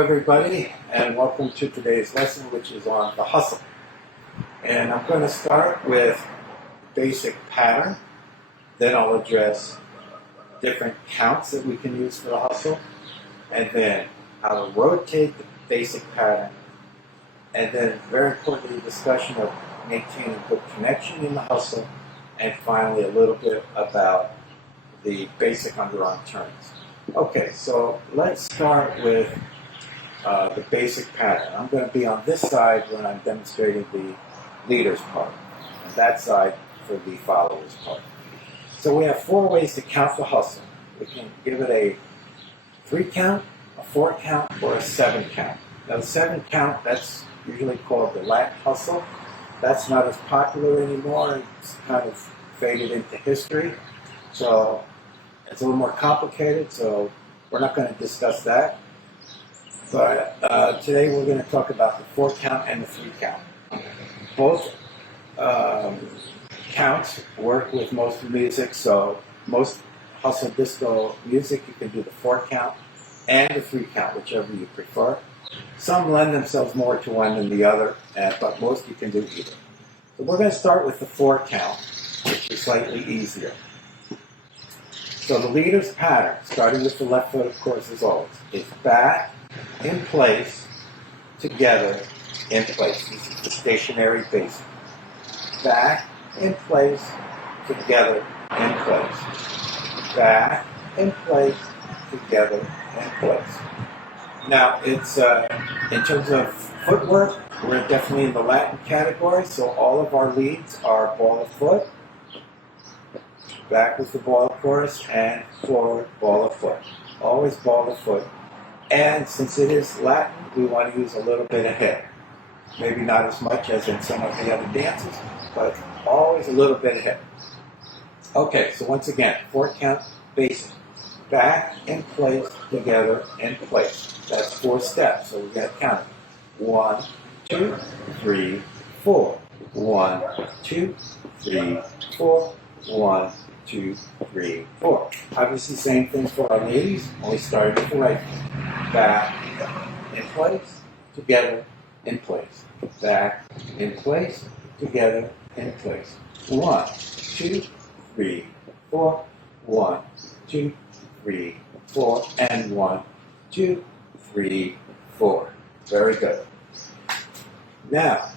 everybody, and welcome to today's lesson, which is on the hustle. And I'm going to start with basic pattern, then I'll address different counts that we can use for the hustle, and then how to rotate the basic pattern, and then very importantly, discussion of maintaining good connection in the hustle, and finally a little bit about the basic underarm turns. Okay, so let's start with the basic pattern. I'm going to be on this side when I'm demonstrating the leader's part, and that side for the follower's part. So we have 4 ways to count the hustle. We can give it a 3 count, a 4 count, or a 7 count. Now the 7 count, that's usually called the Latin hustle. That's not as popular anymore. It's kind of faded into history. So it's a little more complicated, so we're not going to discuss that. But today we're going to talk about the 4 count and the 3 count. Both counts work with most music, so most hustle disco music you can do the 4 count and the 3 count, whichever you prefer. Some lend themselves more to one than the other, but most you can do either. So we're going to start with the 4 count, which is slightly easier. So the leader's pattern, starting with the left foot, of course, as always, is back, in place, together, in place. This is the stationary basic. Back, in place, together, in place. Back, in place, together, in place. Now, it's in terms of footwork, we're definitely in the Latin category, so all of our leads are ball of foot, back with the ball of course, and forward ball of foot. Always ball of foot. And since it is Latin, we want to use a little bit of hip. Maybe not as much as in some of the other dances, but always a little bit of hip. Okay, so once again, 4 count basic. Back, in place, together, in place. That's 4 steps, so we're going to count it. 1, 2, 3, 4. 1, 2, 3, 4. 1, 2, 3, 4. Obviously, same things for our ladies, only starting with the right foot. Back, in place, together, in place. Back, in place, together, in place. 1, 2, 3, 4. 1, 2, 3, 4. And 1, 2, 3, 4. Very good. Now,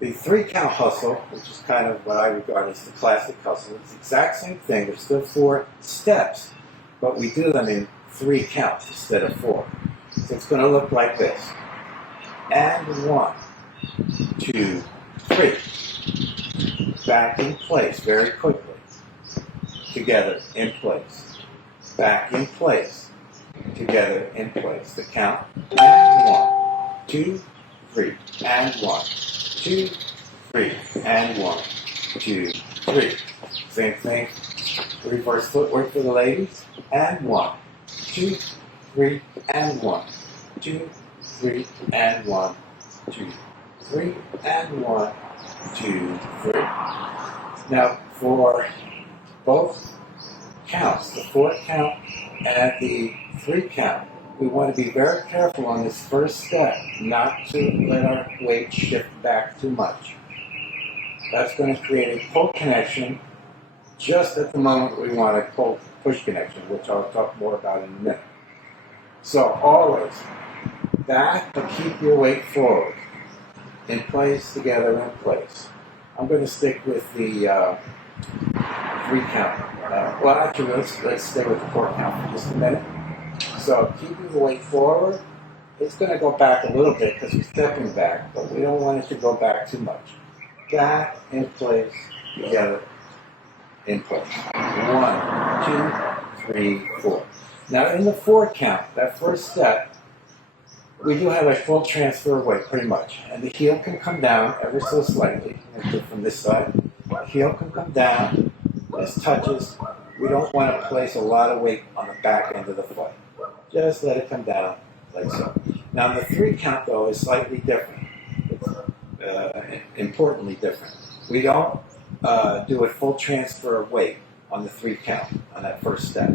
the 3 count hustle, which is kind of what I regard as the classic hustle, is the exact same thing. There's still 4 steps, but we do them in 3 counts instead of 4. So it's going to look like this. And 1, 2, 3. Back in place very quickly. Together in place. Back in place. Together in place. The count. And 1, 2, 3. And 1, 2, 3. And 1, 2, 3. Same thing. Reverse footwork for the ladies. And 1, 2, 3. And 1, 2, 3. And 1, 2, 3. And 1, 2, 3. Now for both counts, the 4 count and the 3 count, we want to be very careful on this first step, not to let our weight shift back too much. That's going to create a pull connection just at the moment we want a push connection, which I'll talk more about in a minute. So always back, but keep your weight forward. In place, together, in place. I'm going to stick with the 3 count. Well, actually, let's stay with the 4 count for just a minute. So keeping the weight forward, it's going to go back a little bit because we're stepping back, but we don't want it to go back too much. Back, in place, together, in place. 1, 2, 3, 4. Now in the 4 count, that first step, we do have a full transfer of weight pretty much. And the heel can come down ever so slightly. From this side, the heel can come down. This touches. We don't want to place a lot of weight on the back end of the foot. Just let it come down like so. Now the 3 count though is slightly different. Importantly different. We don't do a full transfer of weight on the 3 count on that first step.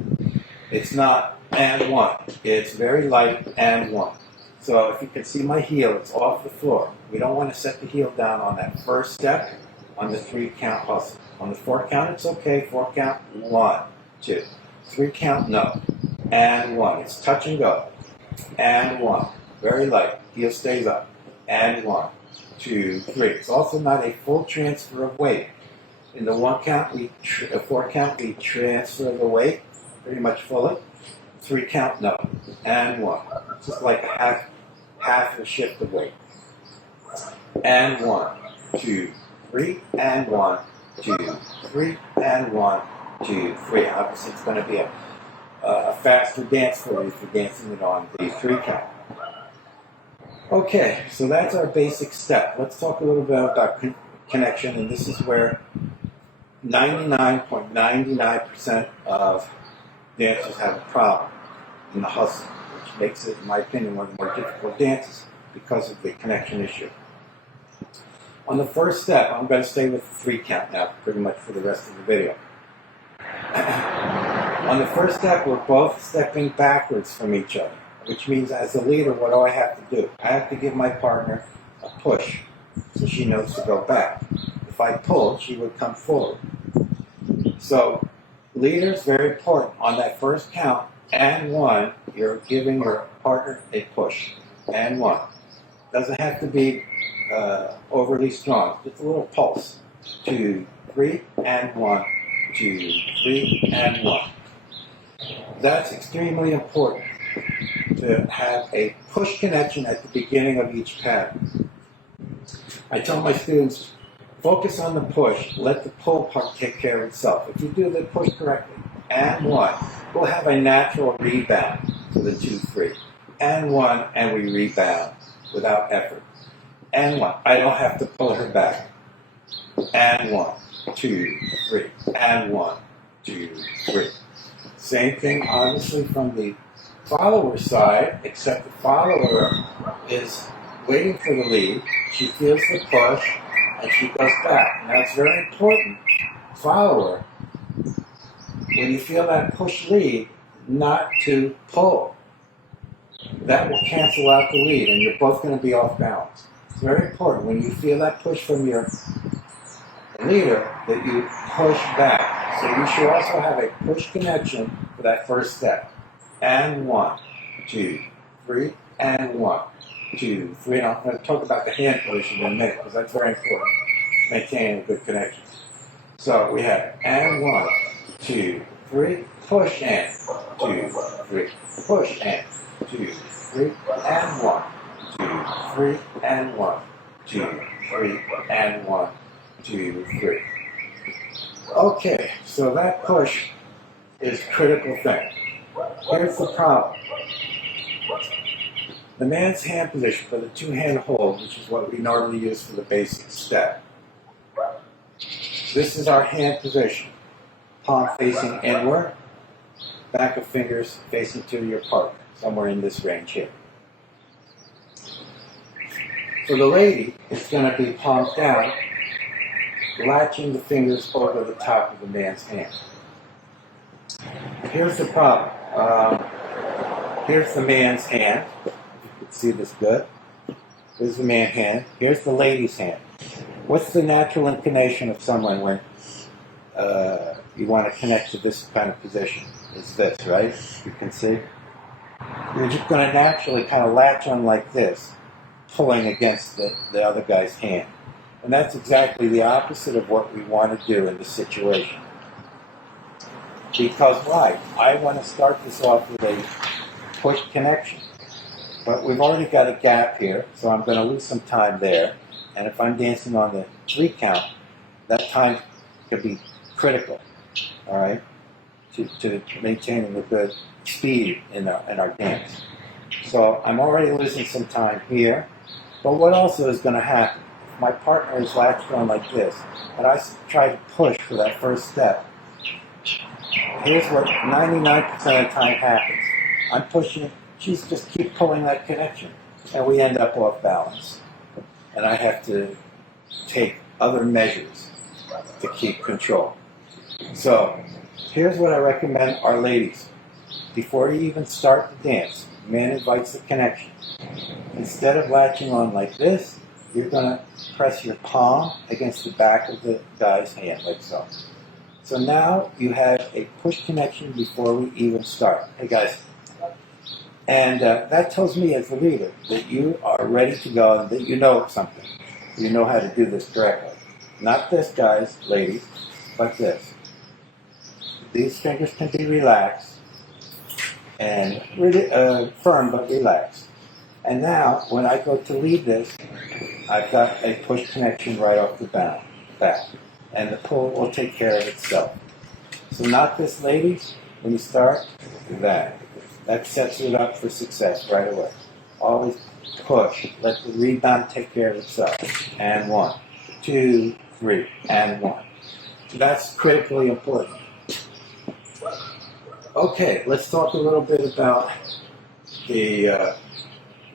It's not and 1. It's very light, and 1. So if you can see my heel, it's off the floor. We don't want to set the heel down on that first step on the 3 count hustle. On the 4 count, it's okay. 4 count, 1, 2. 3 count, no. And 1. It's touch and go. And 1. Very light. Heel stays up. And 1, 2, 3. It's also not a full transfer of weight. In the 1 count, 4 count, we transfer the weight pretty much fully. 3 count, no. And 1. It's just like half a shift of weight. And 1, 2, 3, and 1, 2, 3, and 1, 2, 3. Obviously, it's going to be a faster dance for you if you're dancing it on the 3 count. Okay, so that's our basic step. Let's talk a little bit about connection, and this is where 99.99% of dancers have a problem in the hustle, which makes it, in my opinion, one of the more difficult dances because of the connection issue. On the first step, I'm going to stay with the 3 count now pretty much for the rest of the video. On the first step, we're both stepping backwards from each other, which means as a leader, what do I have to do? I have to give my partner a push so she knows to go back. If I pulled, she would come forward. So, leaders, very important. On that first count, and 1, you're giving your partner a push. And 1. Doesn't have to be overly strong. Just a little pulse. 2, 3, and 1. 2, 3, and 1. That's extremely important to have a push connection at the beginning of each pattern. I tell my students, focus on the push, let the pull part take care of itself. If you do the push correctly, and 1, we'll have a natural rebound to the 2, 3. And 1, and we rebound without effort. And 1, I don't have to pull her back. And 1, 2, 3. And 1, 2, 3. Same thing, obviously, from the follower side, except the follower is waiting for the lead. She feels the push, and she goes back. Now, it's very important, follower, when you feel that push lead, not to pull. That will cancel out the lead, and you're both going to be off balance. It's very important, when you feel that push from your leader, that you push back. So you should also have a push connection for that first step. And 1, 2, 3, and 1, 2, 3. And I'm going to talk about the hand position in a minute, because that's very important, maintaining a good connection. So we have and 1, 2, 3, push and 2, 3, push and 2, 3, and 1, 2, 3, and 1, 2, 3, and 1, 2, 3. Okay, so that push is a critical thing. Here's the problem. The man's hand position for the 2-hand hold, which is what we normally use for the basic step. This is our hand position. Palm facing inward, back of fingers facing to your partner, somewhere in this range here. For the lady, it's going to be palm down, latching the fingers over the top of the man's hand. Here's the problem. Here's the man's hand. You can see this good. Here's the man's hand. Here's the lady's hand. What's the natural inclination of someone when you want to connect to this kind of position? It's this, right? You can see. You're just going to naturally kind of latch on like this, pulling against the other guy's hand. And that's exactly the opposite of what we want to do in this situation. Because why? I want to start this off with a push connection. But we've already got a gap here, so I'm going to lose some time there. And if I'm dancing on the 3 count, that time could be critical, all right, to maintaining a good speed in our dance. So I'm already losing some time here. But what also is going to happen? If my partner is latched on like this, and I try to push for that first step, here's what 99% of the time happens. I'm pushing, she's just keep pulling that connection, and we end up off balance. And I have to take other measures to keep control. So, here's what I recommend our ladies. before you even start the dance, man invites the connection. Instead of latching on like this, you're going to press your palm against the back of the guy's hand, like so. So now you have a push connection before we even start. Hey guys. And that tells me as the leader that you are ready to go and that you know something. You know how to do this correctly. Not this, guys, ladies, but this. These fingers can be relaxed and really firm but relaxed. And now, when I go to lead this, I've got a push connection right off the bat. And the pull will take care of itself. So not this, ladies. When you start, that. That sets it up for success right away. Always push. Let the rebound take care of itself. And 1, 2, 3, and 1. That's critically important. Okay, let's talk a little bit about the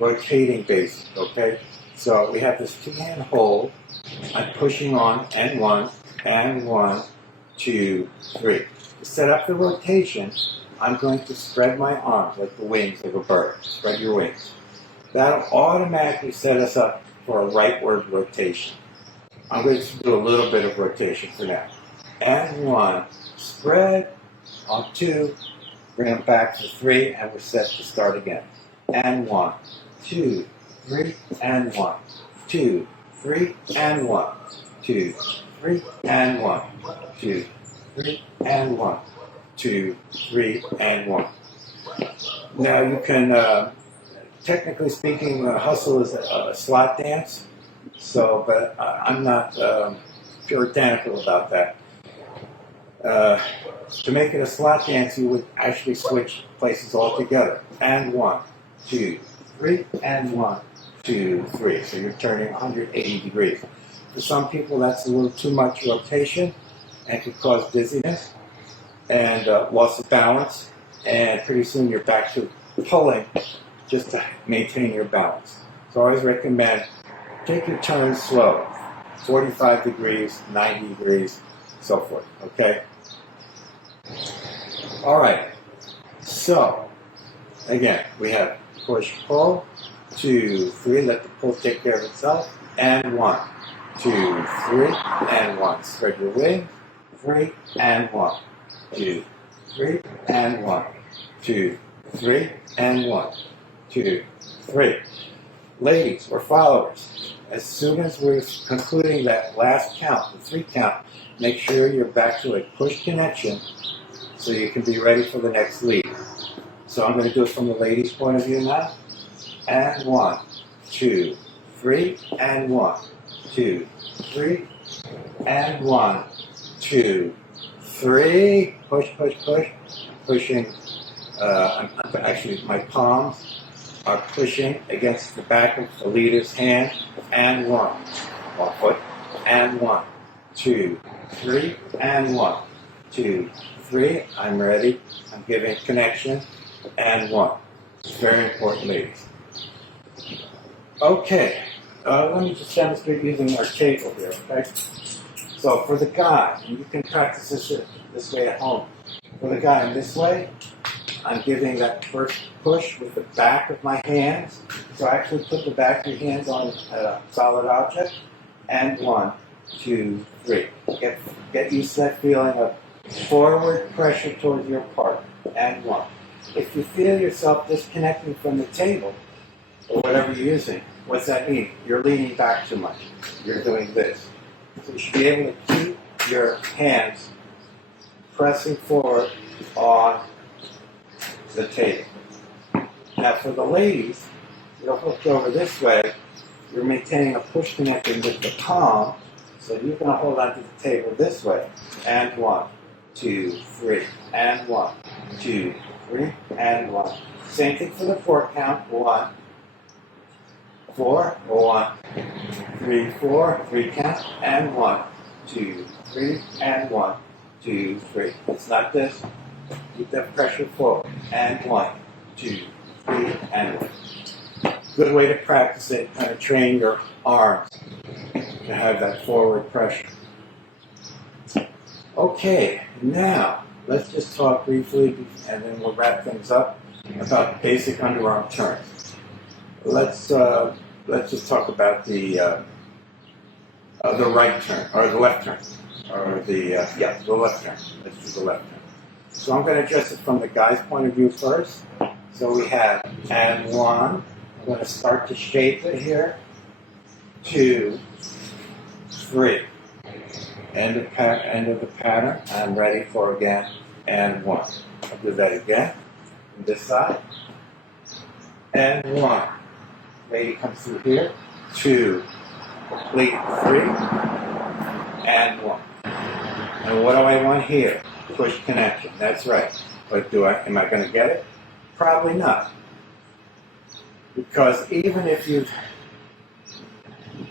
rotating basic, okay? So we have this two-hand hold. I'm pushing on, and 1, 2, 3. To set up the rotation, I'm going to spread my arms like the wings of a bird. Spread your wings. That'll automatically set us up for a rightward rotation. I'm going to do a little bit of rotation for now. And 1, spread, on 2, bring them back to 3, and we're set to start again. And 1, 2, 3, and 1, 2, 3, and 1, 2, 3, and 1, 2, 3, and 1, 2, 3, and 1. Now you can, technically speaking, hustle is a slot dance. So, but I'm not puritanical about that. To make it a slot dance, you would actually switch places altogether. And 1, 2, 3, and 1, 2, 3. So you're turning 180 degrees. For some people, that's a little too much rotation and could cause dizziness and loss of balance. And pretty soon you're back to pulling just to maintain your balance. So I always recommend take your turns slow, 45 degrees, 90 degrees, so forth, okay? All right, so, again, we have push, pull, 2, 3, let the pull take care of itself, and 1, 2, 3, and 1. Spread your wings, 3, and 1, 2, 3, and 1, 2, 3, and 1, 2, 3. Ladies or followers, as soon as we're concluding that last count, the 3 count, make sure you're back to a push connection so you can be ready for the next lead. So I'm going to do it from the ladies' point of view now. And 1, 2, 3, and 1, 2, 3, and 1, 2, 3. Push, push, push. Pushing. Actually, my palms are pushing against the back of the leader's hand. And 1 foot. And 1, 2, 3, and 1, 2, 3. I'm ready. I'm giving connection. And 1. It's very important, ladies. Okay. Let me just demonstrate using our table here, okay? So for the guy, and you can practice this way at home. For the guy this way, I'm giving that first push with the back of my hands. So I actually put the back of your hands on a solid object. And 1, 2, 3. Get used to that feeling of forward pressure towards your partner. And 1. If you feel yourself disconnecting from the table, or whatever you're using, what's that mean? You're leaning back too much. You're doing this. So you should be able to keep your hands pressing forward on the table. Now for the ladies, you're hooked over this way. You're maintaining a push connection with the palm. So you're going to hold onto the table this way. And 1, 2, 3. And 1, 2, 3. And 1. Same thing for the 4 count. 1, 4. 1, 3, 4. 3 count. And 1, 2, 3. And 1, 2, 3. It's not this. Keep that pressure forward. And 1, 2, 3. And 1. Good way to practice it, kind of train your arms to have that forward pressure. Okay, now let's just talk briefly, and then we'll wrap things up about basic underarm turns. Let's just talk about the right turn, or the left turn, or the left turn. Let's do the left turn. So I'm going to address it from the guy's point of view first. So we have and 1. I'm going to start to shape it here. 2, 3. End of the pattern. I'm ready for again and 1. I'll do that again on this side. And 1. Lady comes through here. 2, complete 3, and 1. And what do I want here? Push connection. That's right. But am I going to get it? Probably not. Because even if you've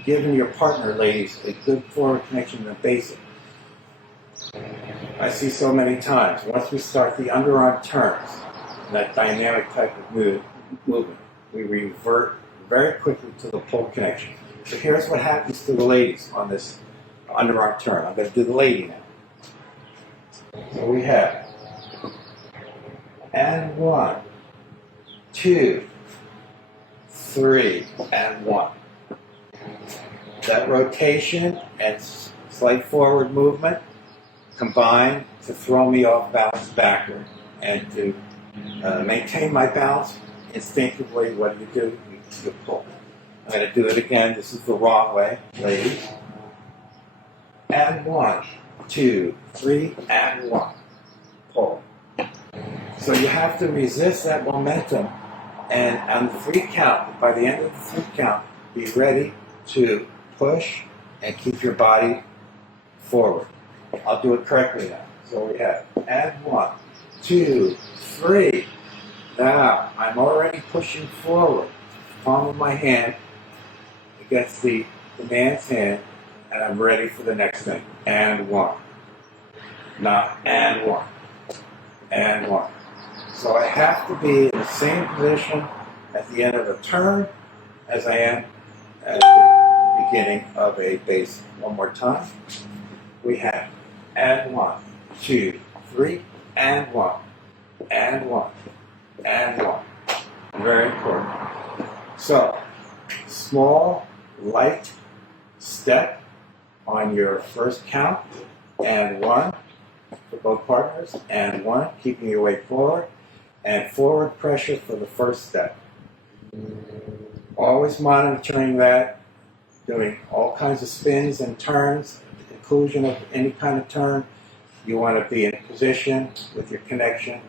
given your partner, ladies, a good forward connection in the basic, I see so many times, once we start the underarm turns, that dynamic type of movement, we revert very quickly to the pull connection. So here's what happens to the ladies on this underarm turn. I'm going to do the lady now. So we have and 1, 2, 3, and 1. That rotation and slight forward movement combine to throw me off balance backward. And to maintain my balance instinctively, what do? You pull. I'm going to do it again. This is the wrong way, ladies. And 1, 2, 3, and 1. Pull. So you have to resist that momentum, and on the 3 count, by the end of the 3 count, be ready to push and keep your body forward. I'll do it correctly now. So we have and 1, 2, 3. Now I'm already pushing forward. Palm of my hand against the man's hand, and I'm ready for the next thing. And 1. Now, and 1. And 1. So I have to be in the same position at the end of a turn as I am at the beginning of a basic. One more time. We have and 1, 2, 3, and 1. And 1. And 1. Very important. So, small, light step on your first count, and 1 for both partners, and 1, keeping your weight forward, and forward pressure for the first step. Always monitoring that, doing all kinds of spins and turns. At the conclusion of any kind of turn, you want to be in position with your connection